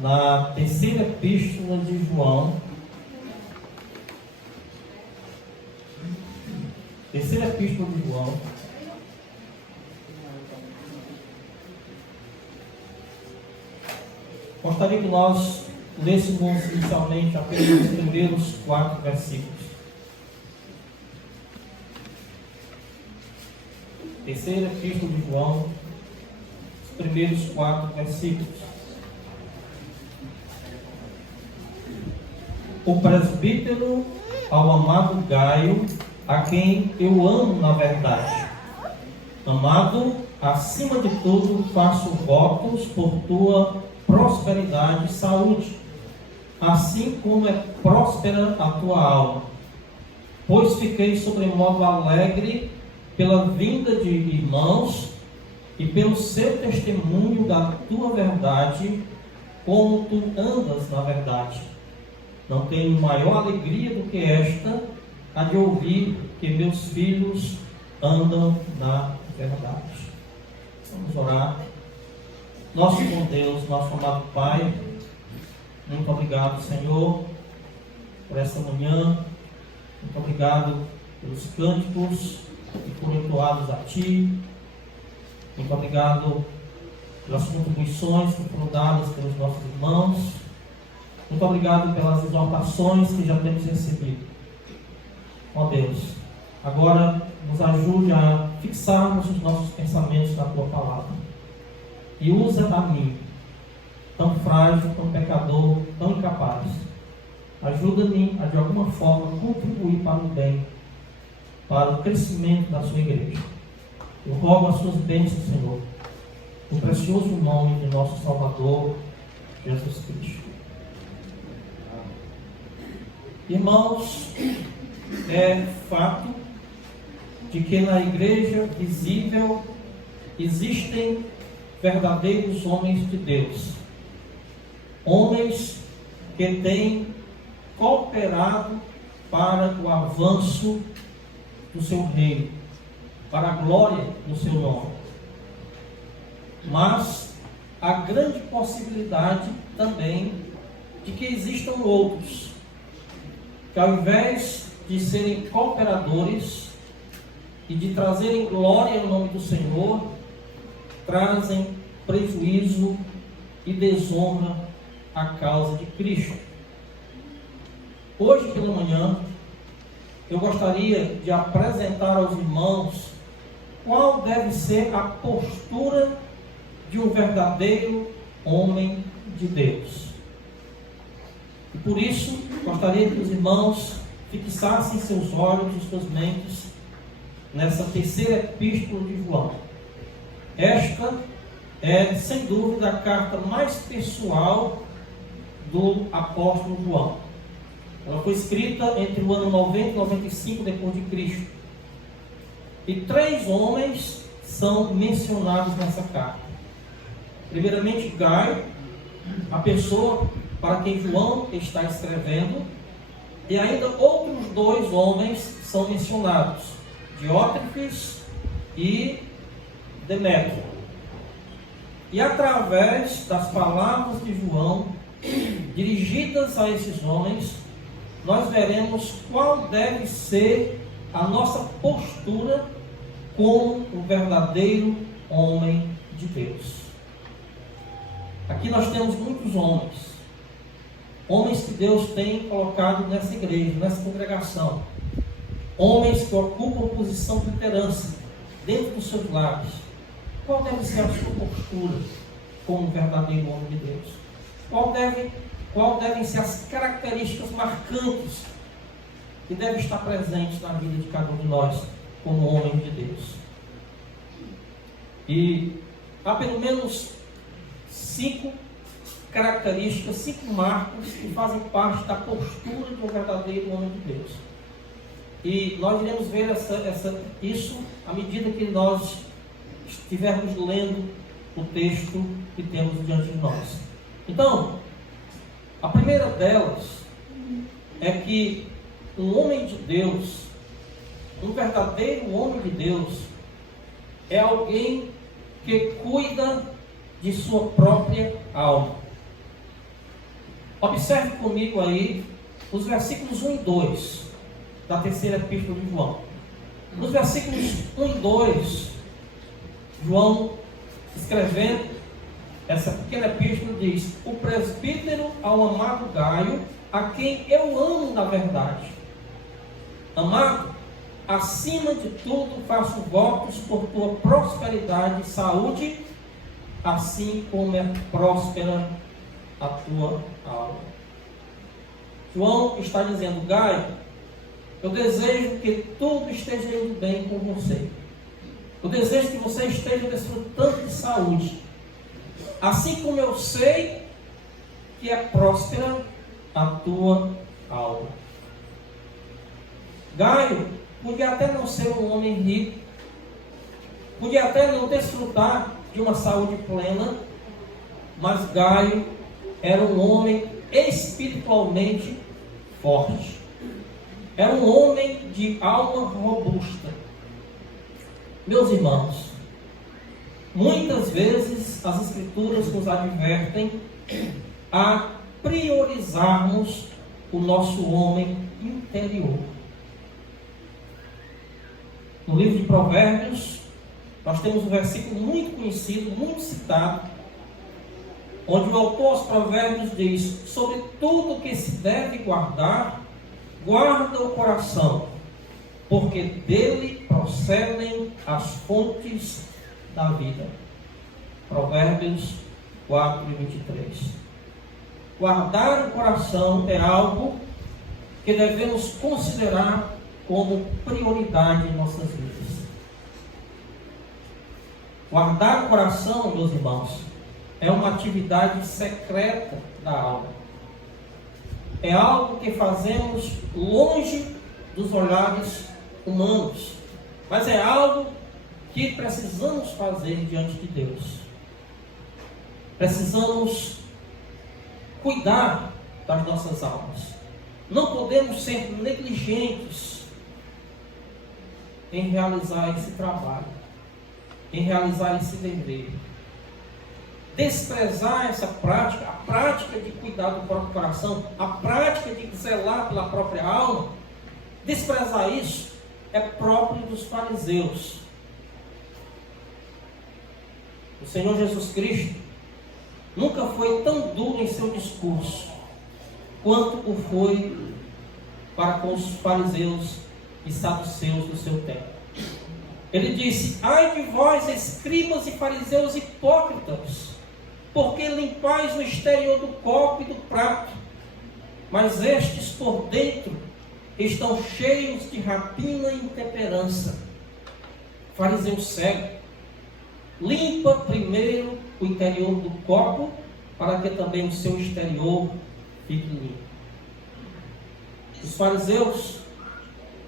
na terceira epístola de João. Terceira epístola de João. Gostaria que nós lêssemos inicialmente apenas os primeiros 4 versículos. Terceira epístola de João, os primeiros 4 versículos. O presbítero ao amado Gaio, a quem eu amo na verdade. Amado, acima de tudo, faço votos por tua prosperidade e saúde, assim como é próspera a tua alma. Pois fiquei sobremodo alegre pela vinda de irmãos e pelo seu testemunho da tua verdade, como tu andas na verdade. Não tenho maior alegria do que esta, a de ouvir que meus filhos andam na verdade. Vamos orar. Nosso bom Deus, nosso amado Pai, muito obrigado, Senhor, por essa manhã. Muito obrigado pelos cânticos que foram entoados a Ti. Muito obrigado pelas contribuições que foram dadas pelos nossos irmãos. Muito obrigado pelas exortações que já temos recebido. Ó Deus, agora nos ajude a fixarmos os nossos pensamentos na Tua palavra. E usa a mim, tão frágil, tão pecador, tão incapaz. Ajuda-me a de alguma forma contribuir para o bem, para o crescimento da sua igreja. Eu rogo as suas bênçãos, Senhor, no precioso nome de nosso Salvador, Jesus Cristo. Irmãos, é fato de que na igreja visível existem verdadeiros homens de Deus, homens que têm cooperado para o avanço do seu reino, para a glória do seu nome. Mas há grande possibilidade também de que existam outros que, ao invés de serem cooperadores e de trazerem glória ao nome do Senhor, trazem prejuízo e desonra à causa de Cristo. Hoje pela manhã, eu gostaria de apresentar aos irmãos qual deve ser a postura de um verdadeiro homem de Deus. E por isso, gostaria que os irmãos fixassem seus olhos e suas mentes nessa terceira epístola de João. Esta é, sem dúvida, a carta mais pessoal do apóstolo João. Ela foi escrita entre o ano 90 e 95 depois de Cristo. E 3 homens são mencionados nessa carta. Primeiramente, Gaio, a pessoa para quem João está escrevendo, e ainda outros 2 homens são mencionados, Diótrefes e Demétrio. E através das palavras de João, dirigidas a esses homens, nós veremos qual deve ser a nossa postura como um verdadeiro homem de Deus. Aqui nós temos muitos homens que Deus tem colocado nessa igreja, nessa congregação, homens que ocupam posição de liderança dentro dos seus lares. Qual deve ser a sua postura como um verdadeiro homem de Deus? Qual devem ser as características marcantes que devem estar presentes na vida de cada um de nós como homem de Deus? E há pelo menos 5 características, 5 marcos que fazem parte da postura de um verdadeiro homem de Deus. E nós iremos ver isso à medida que nós estivermos lendo o texto que temos diante de nós. Então, a primeira delas é que um homem de Deus, um verdadeiro homem de Deus, é alguém que cuida de sua própria alma. Observe comigo aí os versículos 1 e 2 da terceira epístola de João. Nos versículos 1 e 2, João, escrevendo essa pequena epístola, diz: o presbítero ao amado Gaio, a quem eu amo na verdade. Amado, acima de tudo faço votos por tua prosperidade e saúde, assim como é próspera a tua alma. João está dizendo: Gaio, eu desejo que tudo esteja indo bem com você. Eu desejo que você esteja desfrutando de saúde, assim como eu sei que é próspera a tua alma. Gaio podia até não ser um homem rico, podia até não desfrutar de uma saúde plena, mas Gaio era um homem espiritualmente forte. Era um homem de alma robusta. Meus irmãos, muitas vezes as Escrituras nos advertem a priorizarmos o nosso homem interior. No livro de Provérbios, nós temos um versículo muito conhecido, muito citado, onde o autor aos Provérbios diz: sobre tudo que se deve guardar, guarda o coração, porque dele procedem as fontes da vida. Provérbios 4 e 23. Guardar o coração é algo que devemos considerar como prioridade em nossas vidas. Guardar o coração, meus irmãos, é uma atividade secreta da alma. É algo que fazemos longe dos olhares humanos, mas é algo que precisamos fazer diante de Deus. Precisamos cuidar das nossas almas. Não podemos ser negligentes em realizar esse trabalho, em realizar esse dever. Desprezar essa prática, a prática de cuidar do próprio coração, a prática de zelar pela própria alma, desprezar isso é próprio dos fariseus. O Senhor Jesus Cristo nunca foi tão duro em seu discurso quanto o foi para com os fariseus e saduceus do seu tempo. Ele disse: ai de vós, escribas e fariseus hipócritas, porque limpais o exterior do copo e do prato, mas estes por dentro estão cheios de rapina e intemperança. Fariseu cego, limpa primeiro o interior do copo, para que também o seu exterior fique limpo. Os fariseus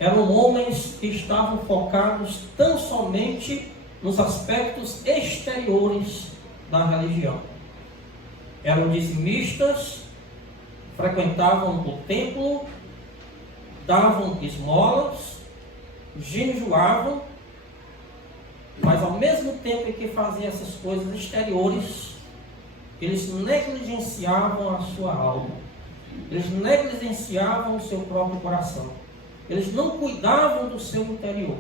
eram homens que estavam focados tão somente nos aspectos exteriores da religião. Eram dizimistas, frequentavam o templo, davam esmolas, jejuavam, mas ao mesmo tempo que faziam essas coisas exteriores, eles negligenciavam a sua alma, eles negligenciavam o seu próprio coração, eles não cuidavam do seu interior.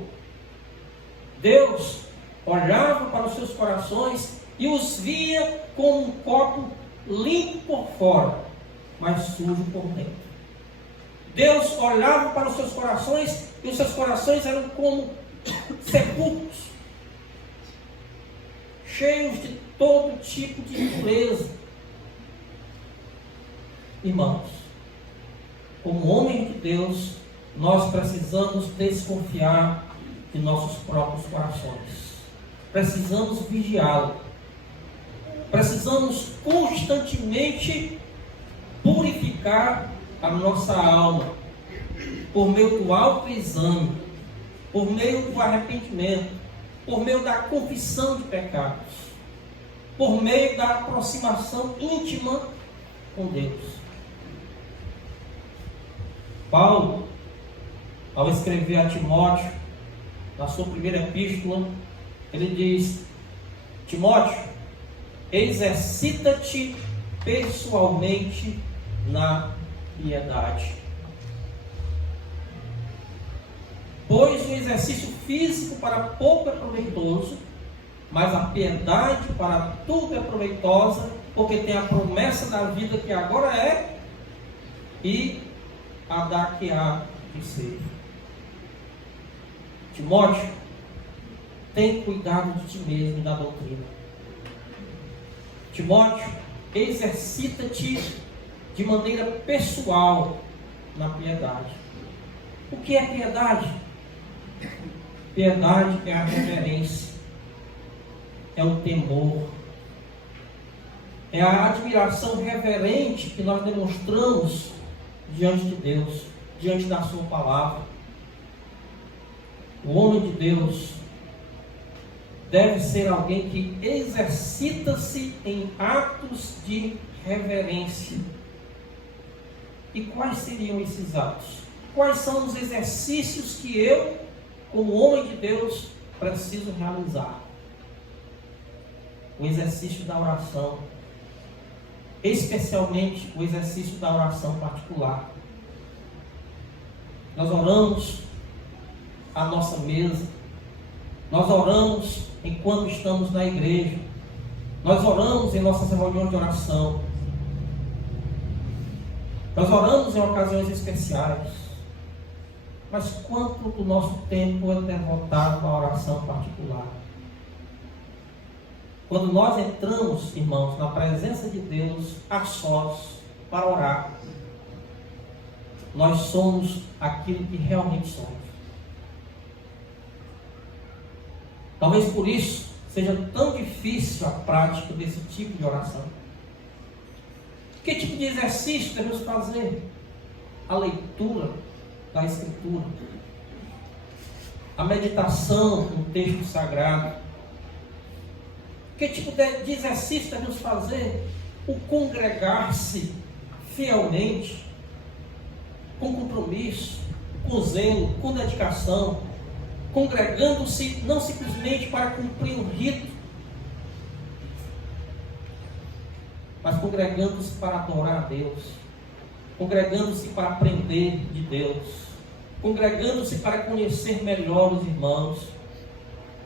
Deus olhava para os seus corações e os via como um copo limpo por fora, mas sujo por dentro. Deus olhava para os seus corações e os seus corações eram como sepulcros, cheios de todo tipo de impureza. Irmãos, como homens de Deus, nós precisamos desconfiar de nossos próprios corações. Precisamos vigiá-lo. Precisamos constantemente purificar a nossa alma por meio do autoexame, por meio do arrependimento, por meio da confissão de pecados, por meio da aproximação íntima com Deus. Paulo, ao escrever a Timóteo, na sua primeira epístola, ele diz: Timóteo, exercita-te pessoalmente na piedade. Pois o exercício físico para pouco é proveitoso, mas a piedade para tudo é proveitosa, porque tem a promessa da vida que agora é e a da que há de ser. Timóteo, tem cuidado de ti mesmo e da doutrina. Timóteo, exercita-te de maneira pessoal na piedade. O que é piedade? Piedade é a reverência, é o temor, é a admiração reverente que nós demonstramos diante de Deus, diante da sua palavra. O homem de Deus deve ser alguém que exercita-se em atos de reverência. E quais seriam esses atos? Quais são os exercícios que eu, como homem de Deus, preciso realizar? O exercício da oração, especialmente o exercício da oração particular. Nós oramos à nossa mesa, nós oramos enquanto estamos na igreja, nós oramos em nossas reuniões de oração, nós oramos em ocasiões especiais, mas quanto do nosso tempo é devotado à oração particular? Quando nós entramos, irmãos, na presença de Deus, a sós, para orar, nós somos aquilo que realmente somos. Talvez por isso seja tão difícil a prática desse tipo de oração. Que tipo de exercício devemos fazer? A leitura da Escritura, a meditação no texto sagrado. Que tipo de exercício devemos fazer? O congregar-se fielmente, com compromisso, com zelo, com dedicação, congregando-se não simplesmente para cumprir um rito, mas congregando-se para adorar a Deus, congregando-se para aprender de Deus, congregando-se para conhecer melhor os irmãos,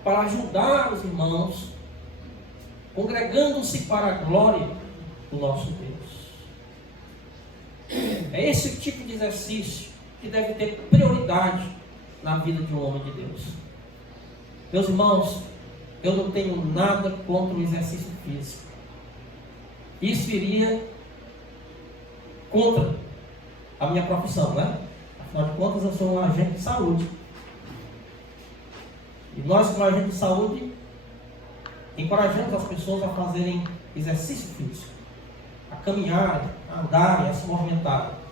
para ajudar os irmãos, congregando-se para a glória do nosso Deus. É esse tipo de exercício que deve ter prioridade na vida de um homem de Deus. Meus irmãos, eu não tenho nada contra o exercício físico. Isso iria contra a minha profissão, né? Afinal de contas, eu sou um agente de saúde. E nós, como agente de saúde, encorajamos as pessoas a fazerem exercício físico, a caminharem, a andarem, a se movimentarem.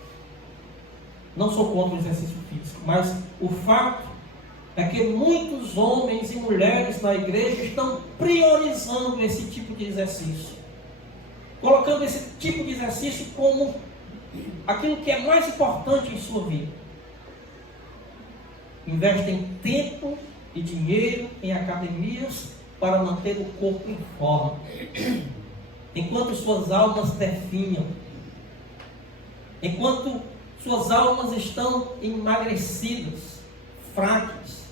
Não sou contra o exercício físico, mas o fato é que muitos homens e mulheres na igreja estão priorizando esse tipo de exercício, colocando esse tipo de exercício como aquilo que é mais importante em sua vida. Investem tempo e dinheiro em academias para manter o corpo em forma, enquanto suas almas definham, enquanto suas almas estão emagrecidas, fracas,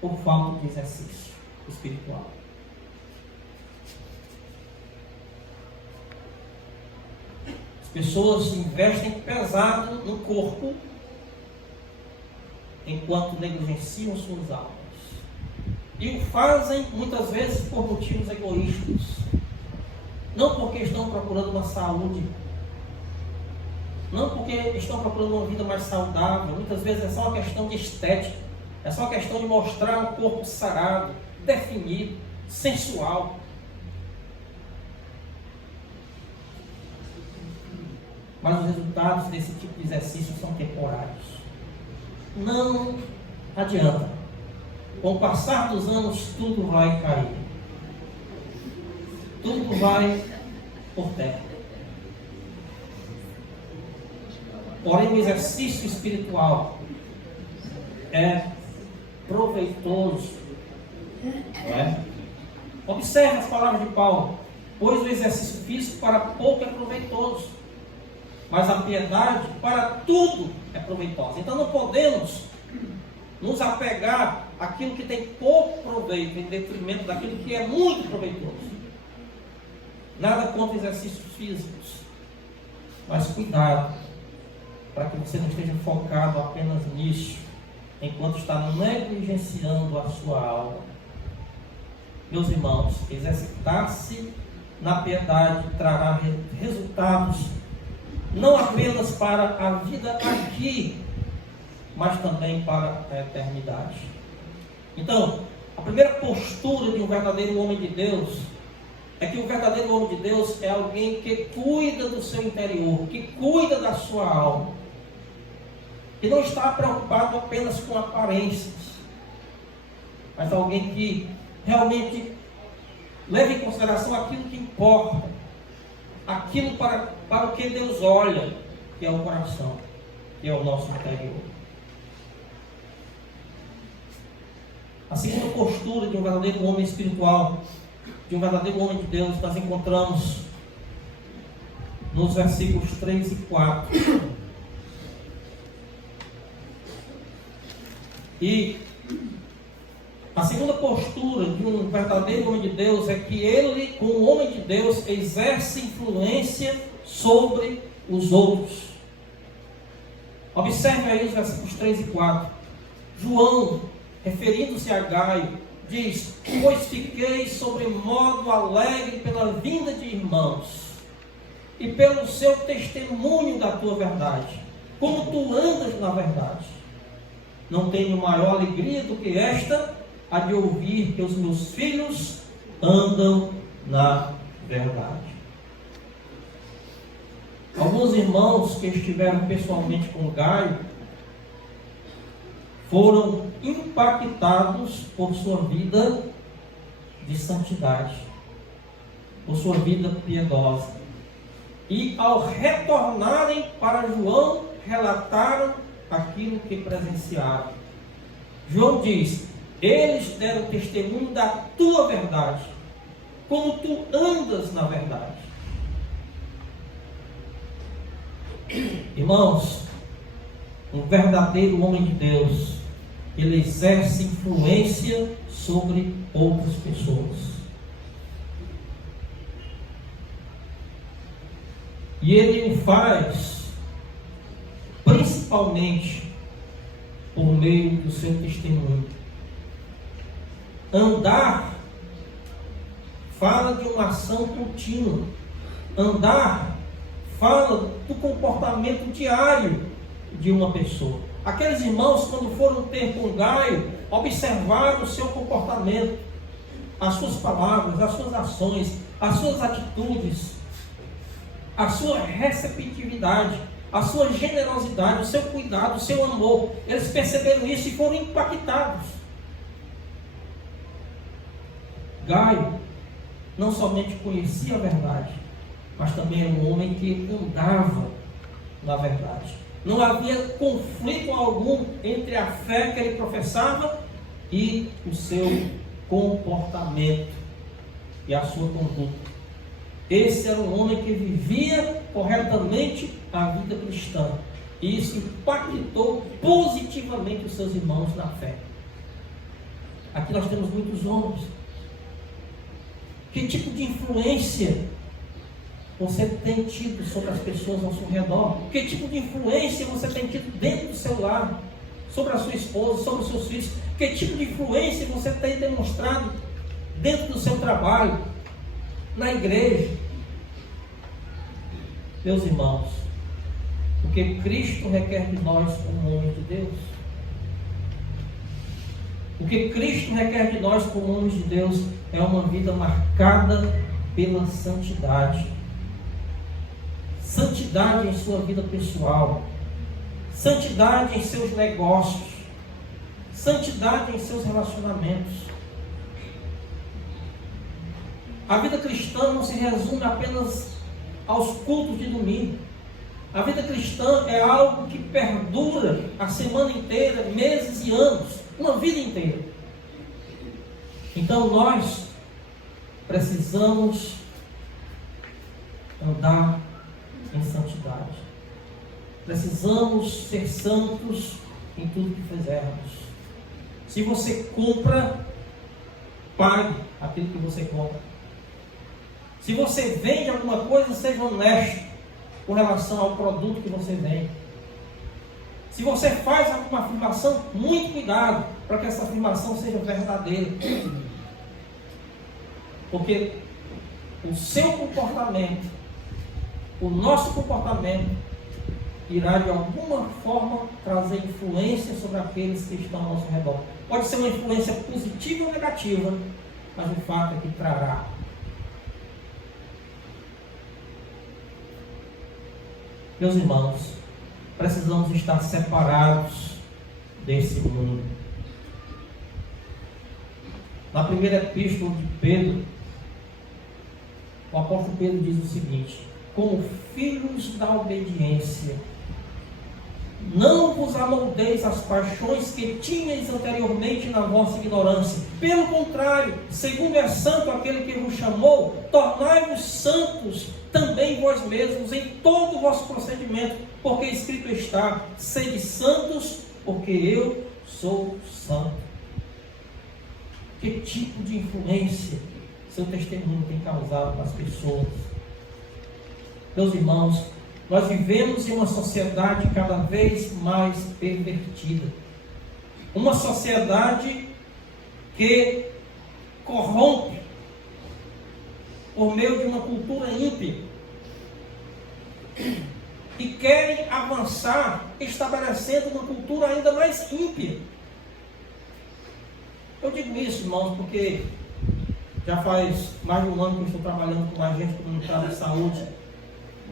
por falta de exercício espiritual. As pessoas investem pesado no corpo, enquanto negligenciam suas almas. E o fazem muitas vezes por motivos egoístas, não porque estão procurando uma saúde, não porque estão procurando uma vida mais saudável. Muitas vezes é só uma questão de estética, é só uma questão de mostrar um corpo sarado, definido, sensual. Mas os resultados desse tipo de exercício são temporários. Não adianta. Com o passar dos anos, tudo vai cair. Tudo vai por terra. Porém, o exercício espiritual é proveitoso. Não é? Observe as palavras de Paulo. pois o exercício físico para pouco é proveitoso, mas a piedade para tudo é proveitosa. Então não podemos nos apegar àquilo que tem pouco proveito, em detrimento daquilo que é muito proveitoso. Nada contra exercícios físicos, mas cuidado, para que você não esteja focado apenas nisso, enquanto está negligenciando a sua alma. Meus irmãos, exercitar-se na piedade trará resultados, não apenas para a vida aqui, mas também para a eternidade. Então, a primeira postura de um verdadeiro homem de Deus é que o verdadeiro homem de Deus é alguém que cuida do seu interior, que cuida da sua alma, que não está preocupado apenas com aparências, mas alguém que realmente leva em consideração aquilo que importa, aquilo para o que Deus olha, que é o coração, que é o nosso interior. A segunda postura de um verdadeiro homem espiritual, de um verdadeiro homem de Deus, nós encontramos nos versículos 3 e 4. E a segunda postura de um verdadeiro homem de Deus é que ele, como homem de Deus, exerce influência sobre os outros. Observe aí os versículos 3 e 4. João, referindo-se a Gaio, diz: pois fiquei sobremodo alegre pela vinda de irmãos e pelo seu testemunho da tua verdade, como tu andas na verdade. Não tenho maior alegria do que esta, a de ouvir que os meus filhos andam na verdade. Alguns irmãos que estiveram pessoalmente com Gaio foram impactados por sua vida de santidade, por sua vida piedosa. E ao retornarem para João, relataram aquilo que presenciaram. João diz: eles deram testemunho da tua verdade, como tu andas na verdade. Irmãos, um verdadeiro homem de Deus, ele exerce influência sobre outras pessoas. E ele o faz principalmente por meio do seu testemunho. Andar fala de uma ação contínua. Andar fala do comportamento diário de uma pessoa. Aqueles irmãos, quando foram ter com Gaio, observaram o seu comportamento, as suas palavras, as suas ações, as suas atitudes, a sua receptividade, a sua generosidade, o seu cuidado, o seu amor. Eles perceberam isso e foram impactados. Gaio não somente conhecia a verdade, mas também era um homem que andava na verdade. Não havia conflito algum entre a fé que ele professava e o seu comportamento e a sua conduta. Esse era um homem que vivia corretamente a vida cristã. E isso impactou positivamente os seus irmãos na fé. Aqui nós temos muitos homens. Que tipo de influência você tem tido sobre as pessoas ao seu redor? Que tipo de influência você tem tido dentro do seu lar? Sobre a sua esposa, sobre os seus filhos? Que tipo de influência você tem demonstrado dentro do seu trabalho, na igreja? Meus irmãos, o que Cristo requer de nós como homens de Deus? O que Cristo requer de nós como homens de Deus é uma vida marcada pela santidade. Santidade em sua vida pessoal, santidade em seus negócios, santidade em seus relacionamentos. A vida cristã não se resume apenas aos cultos de domingo. A vida cristã é algo que perdura a semana inteira, meses e anos, uma vida inteira. Então nós precisamos andar em santidade. Precisamos ser santos em tudo que fizermos. Se você compra, pague aquilo que você compra. Se você vende alguma coisa, seja honesto com relação ao produto que você vende. Se você faz alguma afirmação, muito cuidado para que essa afirmação seja verdadeira. Porque o seu comportamento, o nosso comportamento, irá de alguma forma trazer influência sobre aqueles que estão ao nosso redor. Pode ser uma influência positiva ou negativa, mas o fato é que trará. Meus irmãos, precisamos estar separados desse mundo. Na primeira epístola de Pedro, o apóstolo Pedro diz o seguinte: como filhos da obediência, não vos amoldeis às paixões que tinhais anteriormente na vossa ignorância. Pelo contrário, segundo é santo aquele que vos chamou, tornai-vos santos também vós mesmos em todo o vosso procedimento, porque escrito está: sede santos, porque eu sou santo. Que tipo de influência seu testemunho tem causado nas pessoas? Meus irmãos, nós vivemos em uma sociedade cada vez mais pervertida. Uma sociedade que corrompe por meio de uma cultura ímpia. E querem avançar estabelecendo uma cultura ainda mais ímpia. Eu digo isso, irmãos, porque já faz mais de um ano que eu estou trabalhando com agente comunitário de saúde.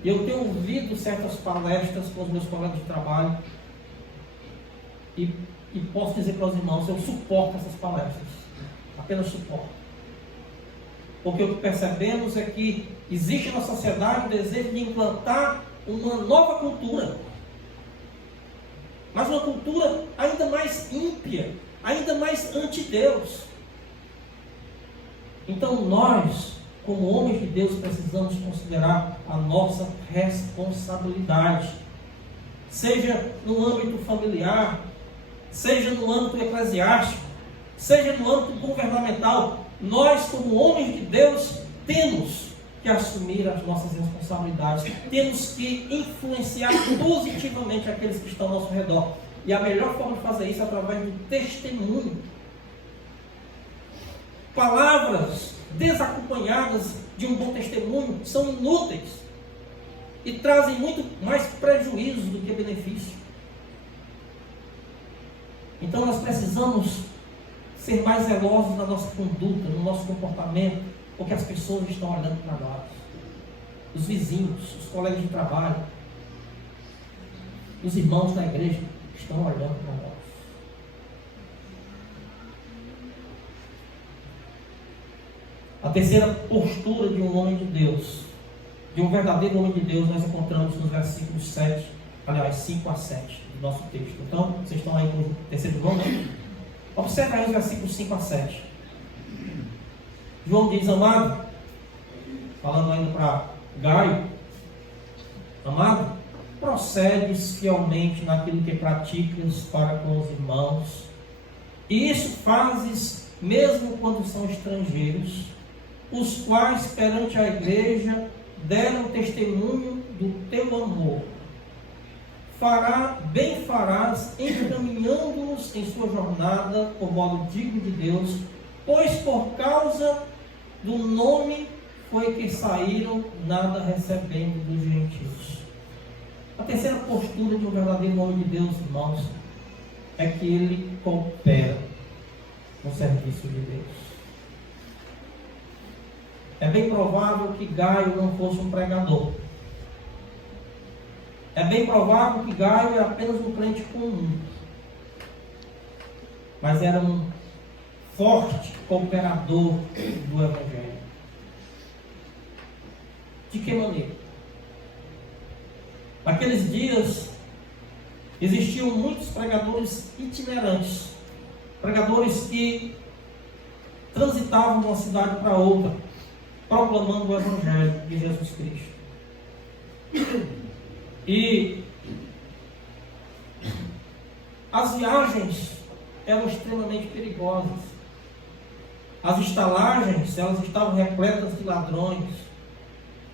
E eu tenho ouvido certas palestras com os meus colegas de trabalho. E posso dizer para os irmãos, eu suporto essas palestras. Apenas suporto. Porque o que percebemos é que existe na sociedade o desejo de implantar uma nova cultura. Mas uma cultura ainda mais ímpia, ainda mais anti-Deus. Então nós, como homens de Deus, precisamos considerar a nossa responsabilidade. Seja no âmbito familiar, seja no âmbito eclesiástico, seja no âmbito governamental. Nós, como homens de Deus, temos que assumir as nossas responsabilidades. Temos que influenciar positivamente aqueles que estão ao nosso redor. E a melhor forma de fazer isso é através do testemunho. Palavras desacompanhadas de um bom testemunho são inúteis e trazem muito mais prejuízo do que benefício. Então nós precisamos ser mais zelosos na nossa conduta, no nosso comportamento, porque as pessoas estão olhando para nós. Os vizinhos, os colegas de trabalho, os irmãos da igreja estão olhando para nós. A terceira postura de um homem de Deus, de um verdadeiro homem de Deus, nós encontramos nos versículos 5 a 7 do nosso texto. Então, vocês estão aí com o terceiro João, né? Observe aí os versículos 5 a 7. João diz: amado, falando ainda para Gaio, amado, procedes fielmente naquilo que praticas para com os irmãos, e isso fazes mesmo quando são estrangeiros, os quais perante a igreja deram testemunho do teu amor. Bem farás encaminhando-nos em sua jornada por modo digno de Deus, pois por causa do nome foi que saíram, nada recebendo dos gentios. A terceira postura de um verdadeiro homem de Deus, irmãos, é que ele coopera no serviço de Deus. É bem provável que Gaio não fosse um pregador. É bem provável que Gaio era apenas um crente comum. Mas era um forte cooperador do Evangelho. De que maneira? Naqueles dias, existiam muitos pregadores itinerantes. Pregadores que transitavam de uma cidade para outra, proclamando o Evangelho de Jesus Cristo. E as viagens eram extremamente perigosas. As estalagens, elas estavam repletas de ladrões,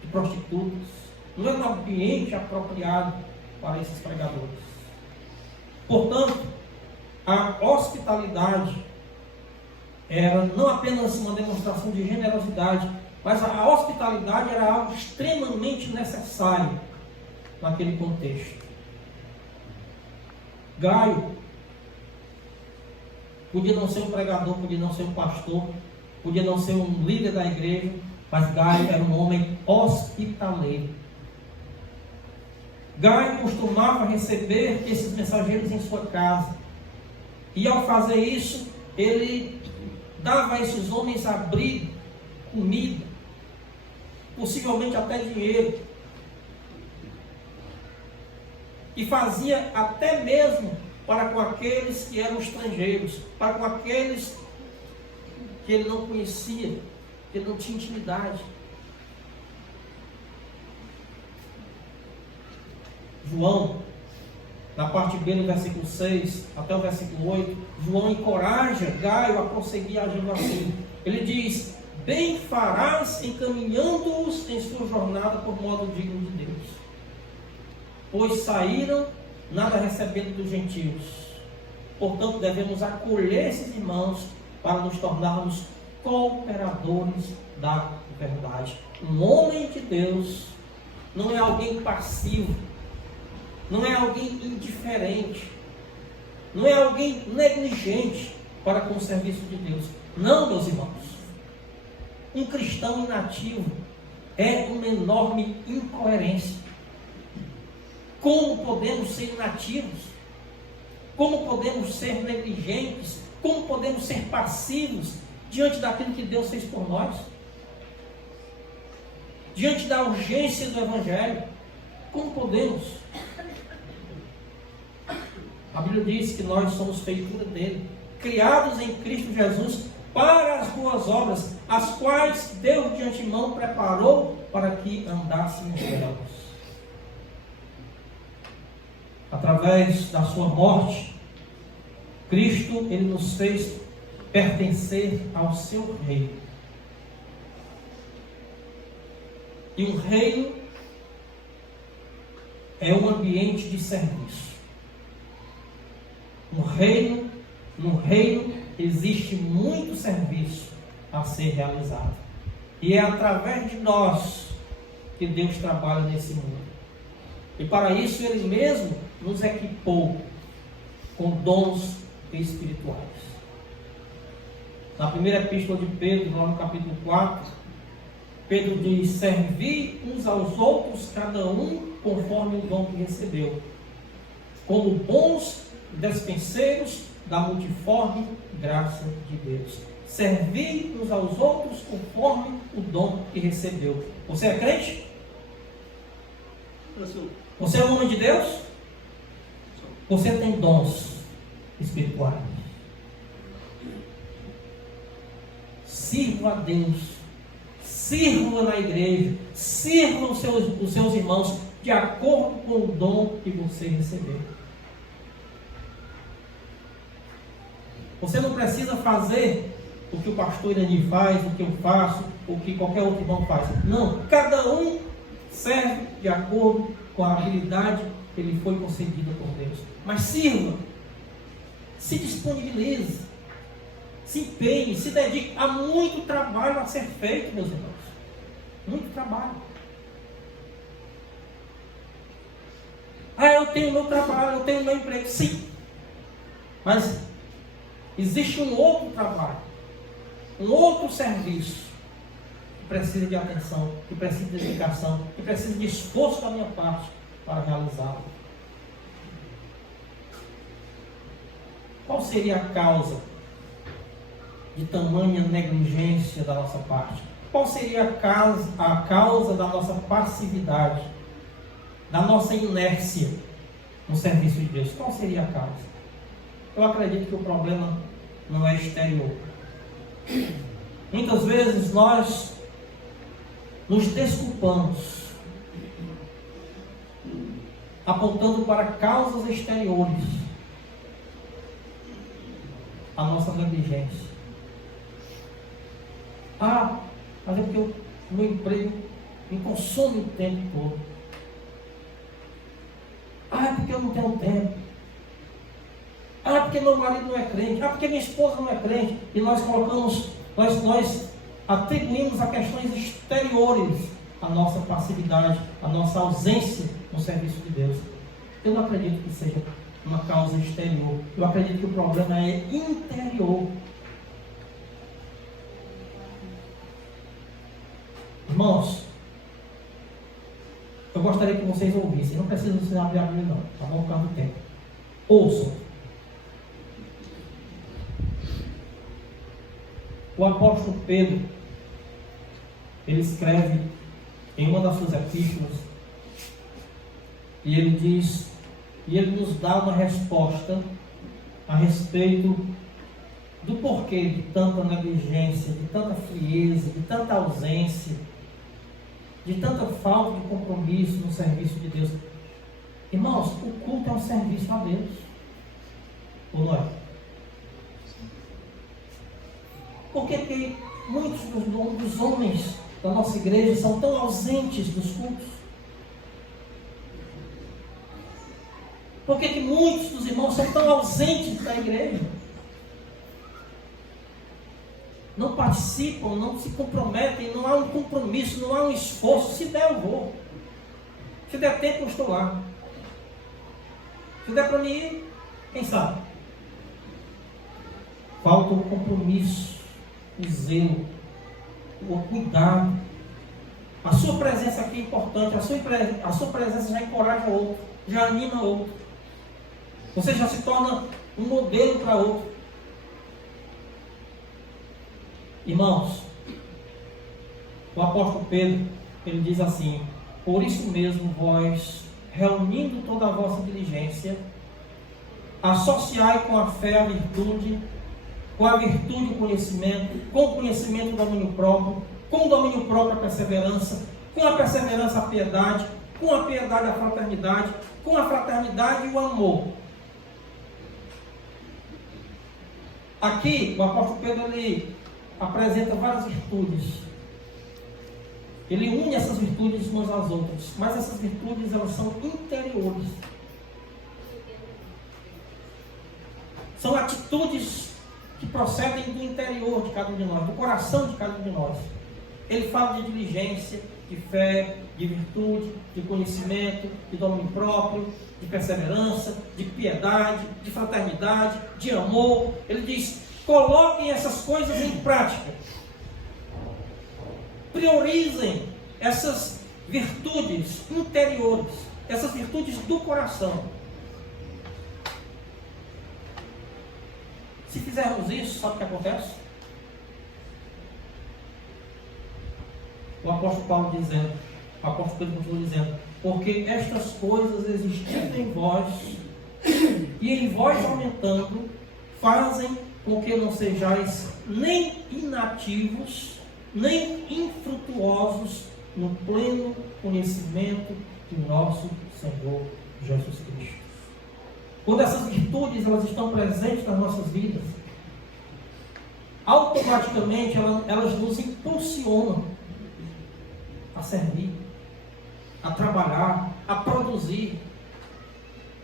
de prostitutas. Não era um ambiente apropriado para esses pregadores. Portanto, a hospitalidade era não apenas uma demonstração de generosidade, mas a hospitalidade era algo extremamente necessário naquele contexto. Gaio podia não ser um pregador, podia não ser um pastor, podia não ser um líder da igreja, mas Gaio era um homem hospitaleiro. Gaio costumava receber esses mensageiros em sua casa, e ao fazer isso, ele dava a esses homens abrigo, comida, possivelmente até dinheiro, e fazia até mesmo para com aqueles que eram estrangeiros, para com aqueles que ele não conhecia, que ele não tinha intimidade. João, na parte B do versículo 6 até o versículo 8, João encoraja Gaio a prosseguir agindo assim. Ele diz: bem farás encaminhando-os em sua jornada por modo digno de Deus, pois saíram nada recebendo dos gentios. Portanto, devemos acolher esses irmãos para nos tornarmos cooperadores da verdade. Um homem de Deus não é alguém passivo, não é alguém indiferente, não é alguém negligente para com o serviço de Deus. Não, meus irmãos. Um cristão inativo é uma enorme incoerência. Como podemos ser inativos? Como podemos ser negligentes? Como podemos ser passivos diante daquilo que Deus fez por nós? Diante da urgência do Evangelho? Como podemos? A Bíblia diz que nós somos feitura dele, criados em Cristo Jesus para as boas obras, as quais Deus de antemão preparou para que andássemos nelas. Através da sua morte, Cristo, ele nos fez pertencer ao seu reino. E um reino é um ambiente de serviço. No reino existe muito serviço a ser realizado. E é através de nós que Deus trabalha nesse mundo. E para isso Ele mesmo nos equipou com dons espirituais. Na primeira epístola de Pedro, lá no capítulo 4, Pedro diz: servi uns aos outros, cada um conforme o dom que recebeu, como bons despenseiros da multiforme graça de Deus. Servir uns aos outros conforme o dom que recebeu. Você é crente? Você é um homem de Deus? Você tem dons espirituais. Sirva a Deus, sirva na igreja, sirva os seus irmãos de acordo com o dom que você recebeu. Você não precisa fazer o que o pastor Irani faz, o que eu faço, o que qualquer outro irmão faz. Não, cada um serve de acordo com a habilidade que lhe foi concedida por Deus. Mas sirva, se disponibilize, se empenhe, se dedique. Há muito trabalho a ser feito, meus irmãos. Muito trabalho. Eu tenho meu trabalho, eu tenho meu emprego. Sim. Mas existe um outro trabalho, um outro serviço que precisa de atenção, que precisa de dedicação, que precisa de esforço da minha parte para realizá-lo. Qual seria a causa de tamanha negligência da nossa parte? Qual seria a causa da nossa passividade, da nossa inércia no serviço de Deus? Qual seria a causa? Eu acredito que o problema não é exterior. Muitas vezes nós nos desculpamos apontando para causas exteriores a nossa negligência. Ah, mas é porque o meu emprego me consome o tempo todo. Ah, é porque eu não tenho tempo. Ah, é porque meu marido não é crente. Ah, porque minha esposa não é crente. E nós colocamos, nós atribuímos a questões exteriores a nossa passividade, a nossa ausência no serviço de Deus. Eu não acredito que seja uma causa exterior. Eu acredito que o problema é interior. Irmãos, eu gostaria que vocês ouvissem. Não precisa você abrir a Bíblia não, tá bom? Por causa do tempo. Ouçam. O apóstolo Pedro, ele escreve em uma das suas epístolas, e ele diz, e ele nos dá uma resposta a respeito do porquê de tanta negligência, de tanta frieza, de tanta ausência, de tanta falta de compromisso no serviço de Deus. Irmãos, o culto é um serviço a Deus, ou não é? Por que muitos dos homens da nossa igreja são tão ausentes dos cultos? Por que muitos dos irmãos são tão ausentes da igreja? Não participam, não se comprometem, não há um compromisso, não há um esforço. Se der, eu vou. Se der tempo, eu estou lá. Se der para mim ir, quem sabe? Falta o compromisso, o zelo, o cuidado. A sua presença aqui é importante. A sua presença já encoraja outro, já anima outro. Você já se torna um modelo para outro. Irmãos, o apóstolo Pedro, ele diz assim: por isso mesmo vós, reunindo toda a vossa diligência, associai com a fé a virtude, com a virtude o conhecimento, com o conhecimento o domínio próprio, com o domínio próprio a perseverança, com a perseverança a piedade, com a piedade a fraternidade, com a fraternidade o amor. Aqui, o apóstolo Pedro, ele apresenta várias virtudes. Ele une essas virtudes umas às outras, mas essas virtudes, elas são interiores. São atitudes que procedem do interior de cada um de nós, do coração de cada um de nós. Ele fala de diligência, de fé, de virtude, de conhecimento, de domínio próprio, de perseverança, de piedade, de fraternidade, de amor. Ele diz: coloquem essas coisas em prática. Priorizem essas virtudes interiores, essas virtudes do coração. Se fizermos isso, sabe o que acontece? O apóstolo Paulo dizendo, o apóstolo Pedro continua dizendo: porque estas coisas existindo em vós, e em vós aumentando, fazem com que não sejais nem inativos, nem infrutuosos no pleno conhecimento de nosso Senhor Jesus Cristo. Quando essas virtudes elas estão presentes nas nossas vidas, automaticamente elas nos impulsionam a servir, a trabalhar, a produzir,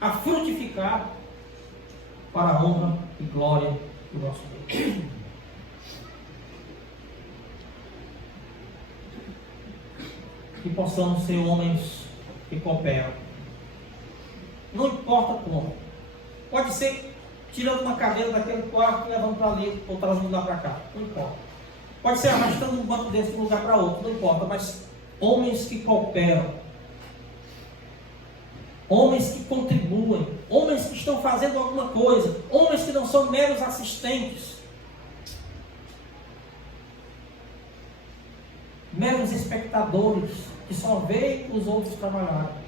a frutificar para a honra e glória do nosso Deus. Que possamos ser homens que cooperam. Não importa como. Pode ser tirando uma cadeira daquele quarto e levando para ali, ou trazendo lá para cá. Não importa. Pode ser arrastando um banco desse de um lugar para outro. Não importa. Mas homens que cooperam. Homens que contribuem. Homens que estão fazendo alguma coisa. Homens que não são meros assistentes. Meros espectadores que só veem os outros trabalharem.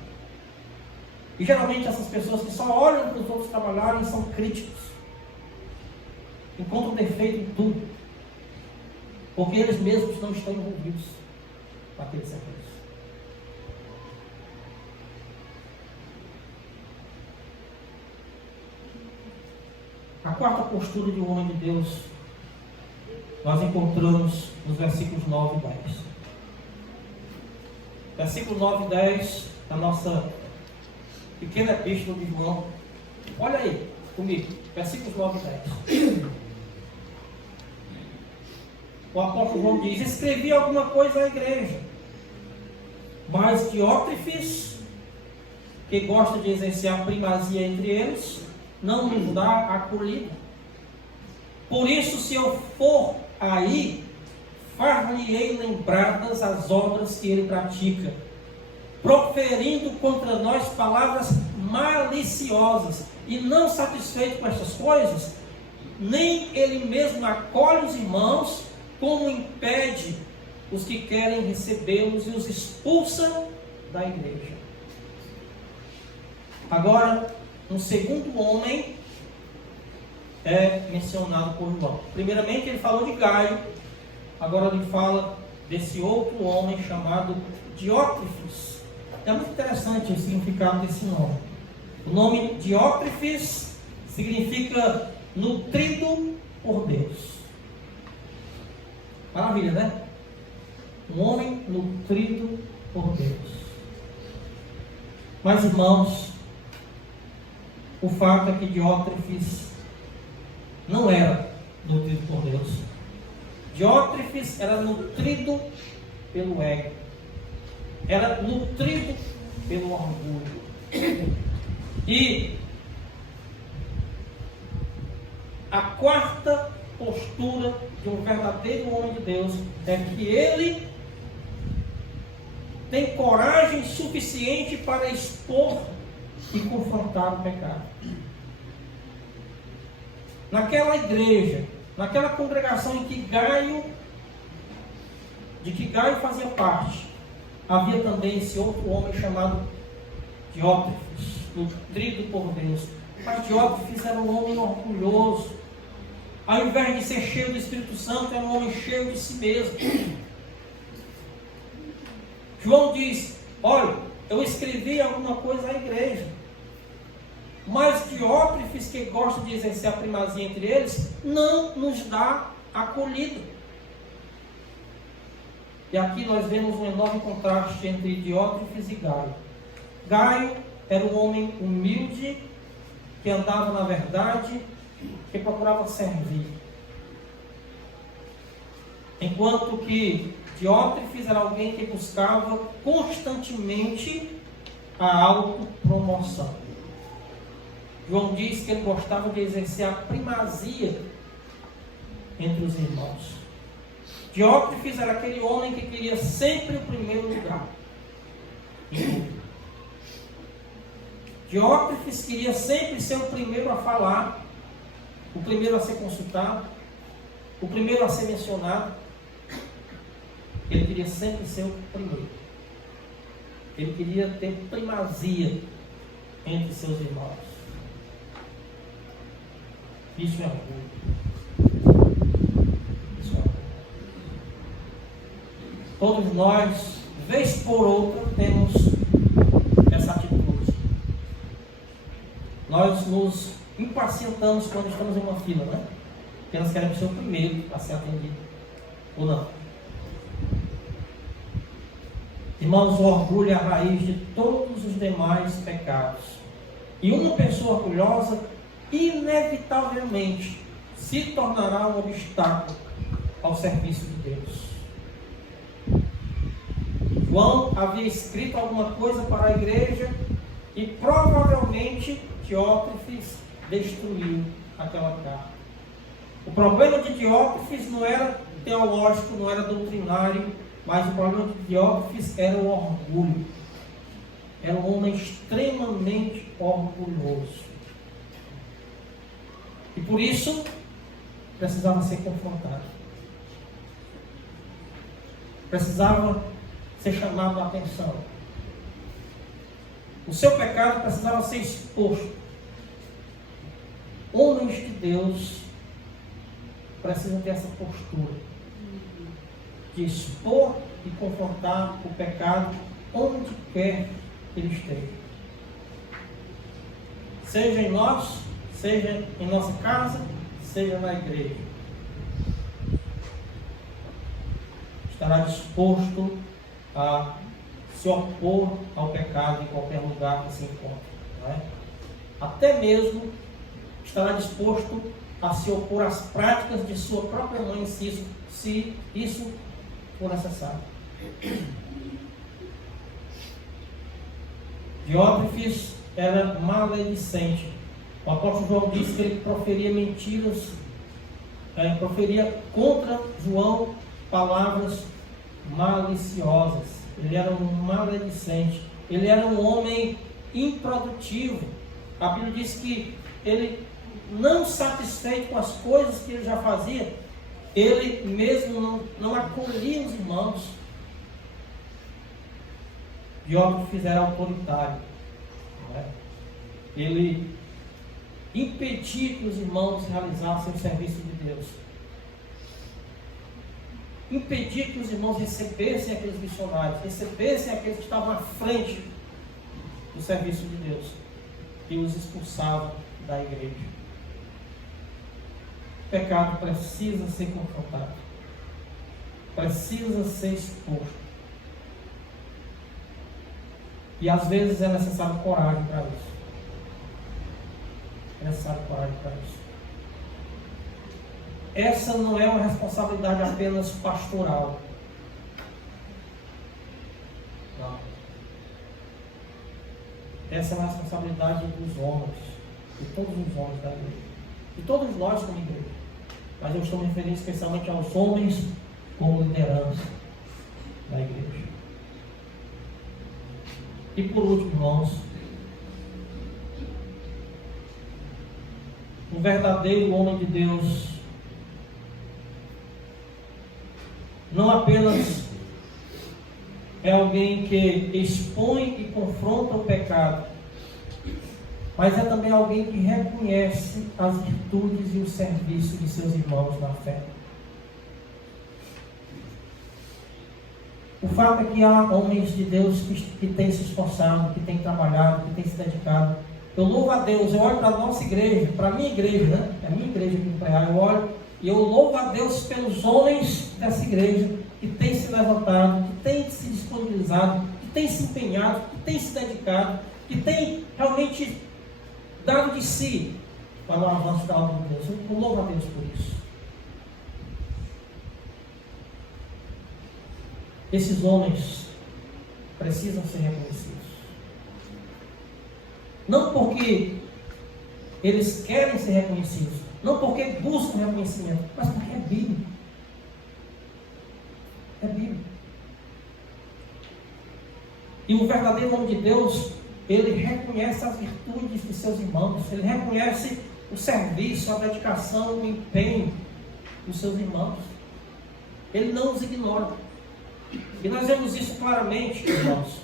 E geralmente essas pessoas que só olham para os outros trabalharem são críticos. Encontram defeito em tudo. Porque eles mesmos não estão envolvidos com aquele serviço. A quarta postura de um homem de Deus nós encontramos nos versículos 9 e 10. Versículos 9 e 10 da nossa pequena epístola de João. Olha aí comigo, versículos 9 e 10. O apóstolo João diz: escrevi alguma coisa à igreja, mas Diótrefes, que gosta de exercer a primazia entre eles, não nos dá acolhida. Por isso, se eu for aí, far-lhe-ei lembradas as obras que ele pratica, proferindo contra nós palavras maliciosas. E não satisfeito com estas coisas, nem ele mesmo acolhe os irmãos, como impede os que querem recebê-los e os expulsa da igreja. Agora, um segundo homem é mencionado por João. Primeiramente ele falou de Gaio, agora ele fala desse outro homem chamado Diótrefes. É muito interessante o significado desse nome. O nome Diótrefes significa nutrido por Deus. Maravilha, né? Um homem nutrido por Deus. Mas, irmãos, o fato é que Diótrefes não era nutrido por Deus. Diótrefes era nutrido pelo ego. Era nutrido pelo orgulho. E a quarta postura de um verdadeiro homem de Deus é que ele tem coragem suficiente para expor e confrontar o pecado. Naquela igreja, naquela congregação em que Gaio fazia parte, havia também esse outro homem chamado Diótrefes, nutrido por Deus. Mas Diótrefes era um homem orgulhoso. Ao invés de ser cheio do Espírito Santo, era um homem cheio de si mesmo. João diz: olha, eu escrevi alguma coisa à igreja, mas Diótrefes, que gosta de exercer a primazia entre eles, não nos dá acolhida. E aqui nós vemos um enorme contraste entre Diótrefes e Gaio. Gaio era um homem humilde, que andava na verdade, que procurava servir. Enquanto que Diótrefes era alguém que buscava constantemente a autopromoção. João diz que ele gostava de exercer a primazia entre os irmãos. Diótrefes era aquele homem que queria sempre o primeiro lugar. Diótrefes queria sempre ser o primeiro a falar, o primeiro a ser consultado, o primeiro a ser mencionado. Ele queria sempre ser o primeiro. Ele queria ter primazia entre seus irmãos. Isso é orgulho. Isso é orgulho. Todos nós, vez por outra, temos essa atitude. Nós nos impacientamos quando estamos em uma fila, né? Porque nós queremos ser o primeiro a ser atendido. Ou não? Irmãos, o orgulho é a raiz de todos os demais pecados. E uma pessoa orgulhosa, inevitavelmente, se tornará um obstáculo ao serviço de Deus. João havia escrito alguma coisa para a igreja e provavelmente Diótrefes destruiu aquela carta. O problema de Diótrefes não era teológico, não era doutrinário, mas o problema de Diótrefes era o orgulho. Era um homem extremamente orgulhoso. E por isso, precisava ser confrontado. Precisava ser chamado a atenção. O seu pecado precisava ser exposto. Homens de Deus precisam ter essa postura de expor e confrontar o pecado onde quer que ele esteja. Seja em nós, seja em nossa casa, seja na igreja. Estará disposto a se opor ao pecado em qualquer lugar que se encontre, não é? Até mesmo estará disposto a se opor às práticas de sua própria mãe, se isso for necessário. Diótrefes era maledicente. O apóstolo João disse que ele proferia mentiras, proferia contra João palavras maliciosas. Ele era um maledicente, ele era um homem improdutivo. A Bíblia diz que ele, não satisfeito com as coisas que ele já fazia, ele mesmo não acolhia os irmãos. Diótrefes era autoritário, não é? Ele impedia que os irmãos realizassem o serviço de Deus, impedia que os irmãos recebessem aqueles missionários, recebessem aqueles que estavam à frente do serviço de Deus, e os expulsava da igreja. O pecado precisa ser confrontado, precisa ser exposto. E às vezes é necessário coragem para isso. É necessário coragem para isso. Essa não é uma responsabilidade apenas pastoral. Não. Essa é uma responsabilidade dos homens, de todos os homens da igreja, de todos nós como igreja. Mas eu estou me referindo especialmente aos homens como liderança da igreja. E por último, irmãos, um verdadeiro homem de Deus não apenas é alguém que expõe e confronta o pecado, mas é também alguém que reconhece as virtudes e o serviço de seus irmãos na fé. O fato é que há homens de Deus que têm se esforçado, que têm trabalhado, que têm se dedicado. Eu louvo a Deus, eu olho para a nossa igreja, para a minha igreja, né? É a minha igreja aqui em Praia, eu olho e eu louvo a Deus pelos homens dessa igreja que têm se levantado, que têm se disponibilizado, que têm se empenhado, que têm se dedicado, que têm realmente dado de si para o avanço da obra de Deus. Eu louvo a Deus por isso. Esses homens precisam ser reconhecidos. Não porque eles querem ser reconhecidos, não porque buscam reconhecimento, mas porque é bíblico. É bíblico. E o verdadeiro homem de Deus, ele reconhece as virtudes de seus irmãos, ele reconhece o serviço, a dedicação, o empenho dos seus irmãos. Ele não os ignora. E nós vemos isso claramente, irmãos.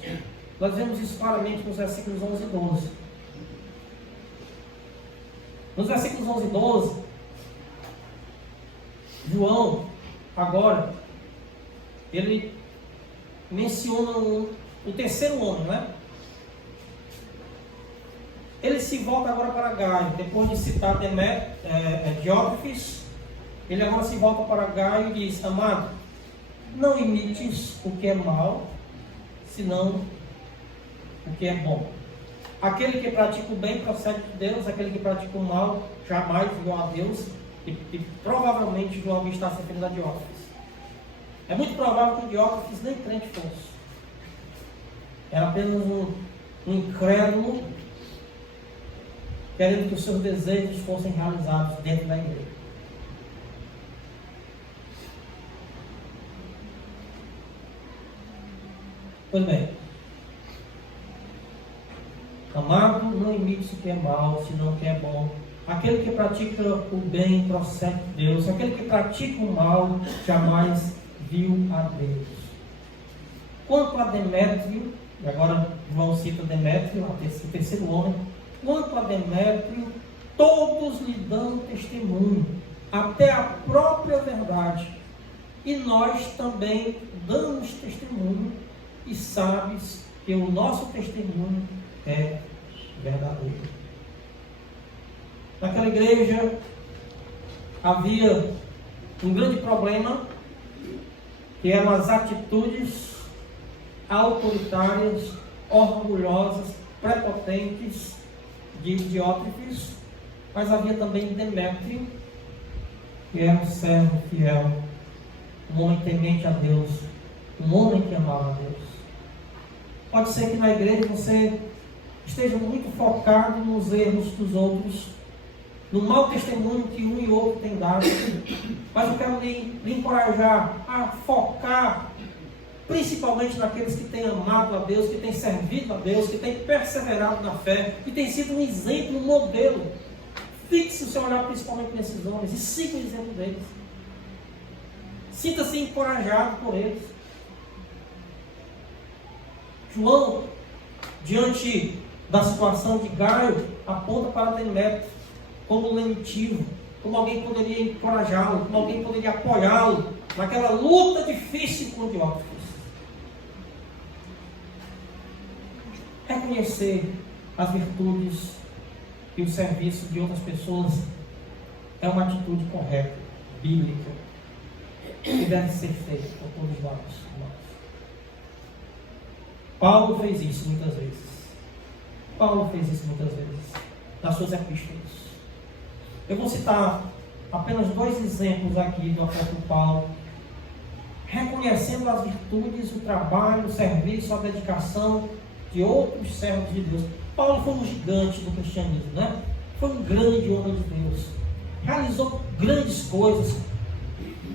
Nós vemos isso claramente nos versículos 11 e 12. Nos versículos 11 e 12, João, agora, ele menciona o terceiro homem, né? Ele se volta agora para Gaio, depois de citar Diótrefes, ele agora se volta para Gaio e diz: amado, não imites o que é mal, senão o que é bom. Aquele que pratica o bem procede de Deus, aquele que pratica o mal jamais viu a Deus, e provavelmente João está se referindo a Diótrefes. É muito provável que Diótrefes nem crente fosse. Era apenas um incrédulo, querendo que os seus desejos fossem realizados dentro da igreja. Pois bem, amado, não imite o que é mal, senão o que é bom. Aquele que pratica o bem procede de Deus. Aquele que pratica o mal jamais viu a Deus. Quanto a Demétrio, e agora João cita Demétrio, o terceiro homem. Quanto a Demétrio, todos lhe dão testemunho, até a própria verdade. E nós também damos testemunho, e sabes que o nosso testemunho é verdadeiro. Naquela igreja havia um grande problema, que eram as atitudes autoritárias, orgulhosas, prepotentes de Diótrefes, mas havia também Demétrio, que era um servo fiel, um homem temente a Deus, um homem que amava a Deus. Pode ser que na igreja você esteja muito focado nos erros dos outros, no mau testemunho que um e outro tem dado, mas eu quero lhe encorajar a focar principalmente naqueles que têm amado a Deus, que têm servido a Deus, que têm perseverado na fé, que têm sido um exemplo, um modelo. Fixe o seu olhar principalmente nesses homens e siga o exemplo deles. Sinta-se encorajado por eles. João, diante da situação de Gaio, aponta para Demétrio como lenitivo, como alguém poderia encorajá-lo, como alguém poderia apoiá-lo naquela luta difícil com Diótrefes. Reconhecer as virtudes e o serviço de outras pessoas é uma atitude correta, bíblica, que deve ser feita por todos nós. Paulo fez isso muitas vezes. Nas suas epístolas. Eu vou citar apenas 2 exemplos aqui do apóstolo Paulo, reconhecendo as virtudes, o trabalho, o serviço, a dedicação de outros servos de Deus. Paulo foi um gigante do cristianismo, né? Foi um grande homem de Deus, realizou grandes coisas,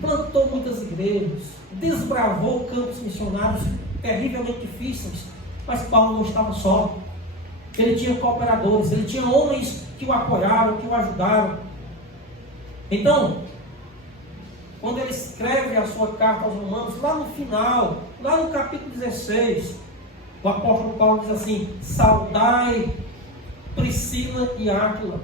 plantou muitas igrejas, desbravou campos missionários terrivelmente difíceis, mas Paulo não estava só. Ele tinha cooperadores, ele tinha homens que o apoiaram, que o ajudaram. Então, quando ele escreve a sua carta aos Romanos, lá no final, lá no capítulo 16, o apóstolo Paulo diz assim: saudai Priscila e Áquila,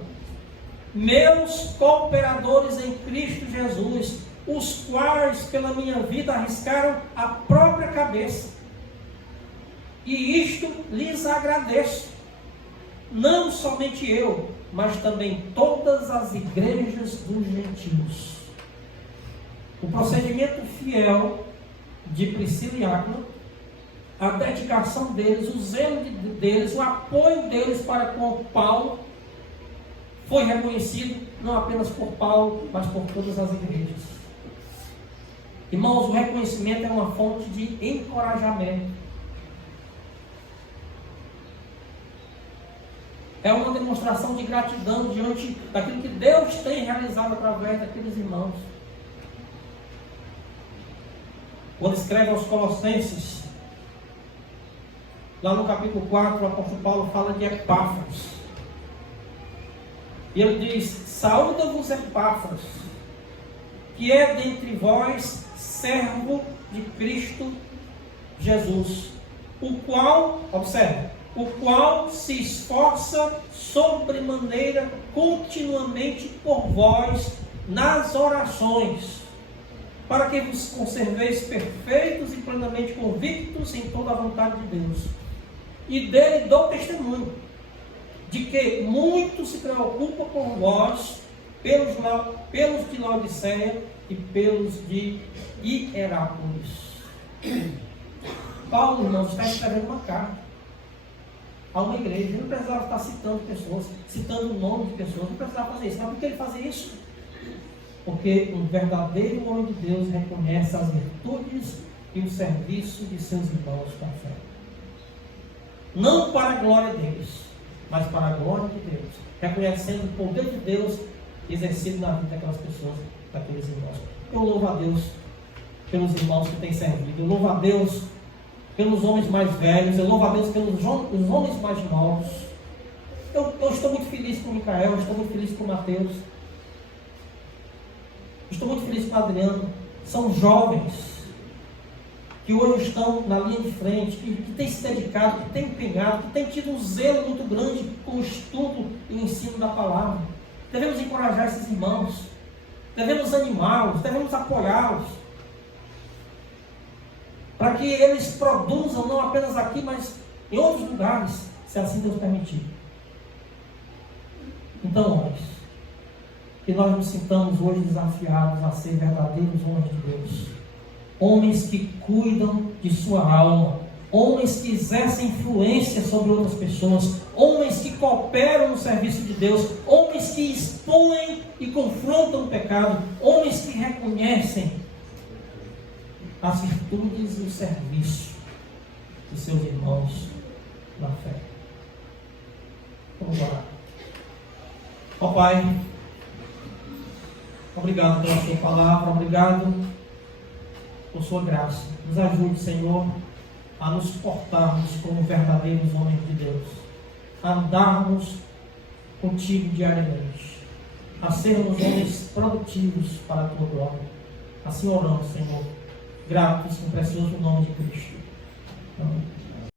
meus cooperadores em Cristo Jesus, os quais pela minha vida arriscaram a própria cabeça, e isto lhes agradeço. Não somente eu, mas também todas as igrejas dos gentios. O procedimento fiel de Priscila e Áquila, a dedicação deles, o zelo deles, o apoio deles para com Paulo, foi reconhecido não apenas por Paulo, mas por todas as igrejas. Irmãos, o reconhecimento é uma fonte de encorajamento. É uma demonstração de gratidão diante daquilo que Deus tem realizado através daqueles irmãos. Quando escreve aos Colossenses, lá no capítulo 4, o apóstolo Paulo fala de Epáfras. E ele diz: saúda-vos Epáfras, que é dentre vós servo de Cristo Jesus, o qual, observe, o qual se esforça sobremaneira continuamente por vós nas orações, para que vos conserveis perfeitos e plenamente convictos em toda a vontade de Deus. E dele dou testemunho, de que muito se preocupa por vós, pelos de Laodiceia e pelos de Hierápolis. Paulo, irmãos, está escrevendo uma carta a uma igreja. Ele não precisava estar citando pessoas, citando o nome de pessoas, não precisava fazer isso. Mas por que ele fazia isso? Porque um verdadeiro homem de Deus reconhece as virtudes e o serviço de seus irmãos com fé. Não para a glória deles, mas para a glória de Deus, reconhecendo o poder de Deus exercido na vida daquelas pessoas, daqueles irmãos. Eu louvo a Deus pelos irmãos que têm servido, eu louvo a Deus pelos homens mais velhos, eu louvo a Deus pelos homens mais novos. Eu estou muito feliz com o Micael, eu estou muito feliz com o Mateus, estou muito feliz com o Adriano. São jovens que hoje estão na linha de frente, que têm se dedicado, que têm empenhado, que têm tido um zelo muito grande com o estudo e o ensino da palavra. Devemos encorajar esses irmãos, devemos animá-los, devemos apoiá-los, para que eles produzam não apenas aqui, mas em outros lugares, se assim Deus permitir. Então, homens, que nós nos sintamos hoje desafiados a ser verdadeiros homens de Deus. Homens que cuidam de sua alma, homens que exercem influência sobre outras pessoas, homens que cooperam no serviço de Deus, homens que expõem e confrontam o pecado, homens que reconhecem as virtudes e o serviço de seus irmãos na fé. Vamos orar. Ó Pai, obrigado pela sua palavra, obrigado por sua graça. Nos ajude, Senhor, a nos portarmos como verdadeiros homens de Deus, a andarmos contigo diariamente, a sermos homens produtivos para a tua glória. Assim oramos, Senhor, gratos no precioso nome de Cristo. Amém.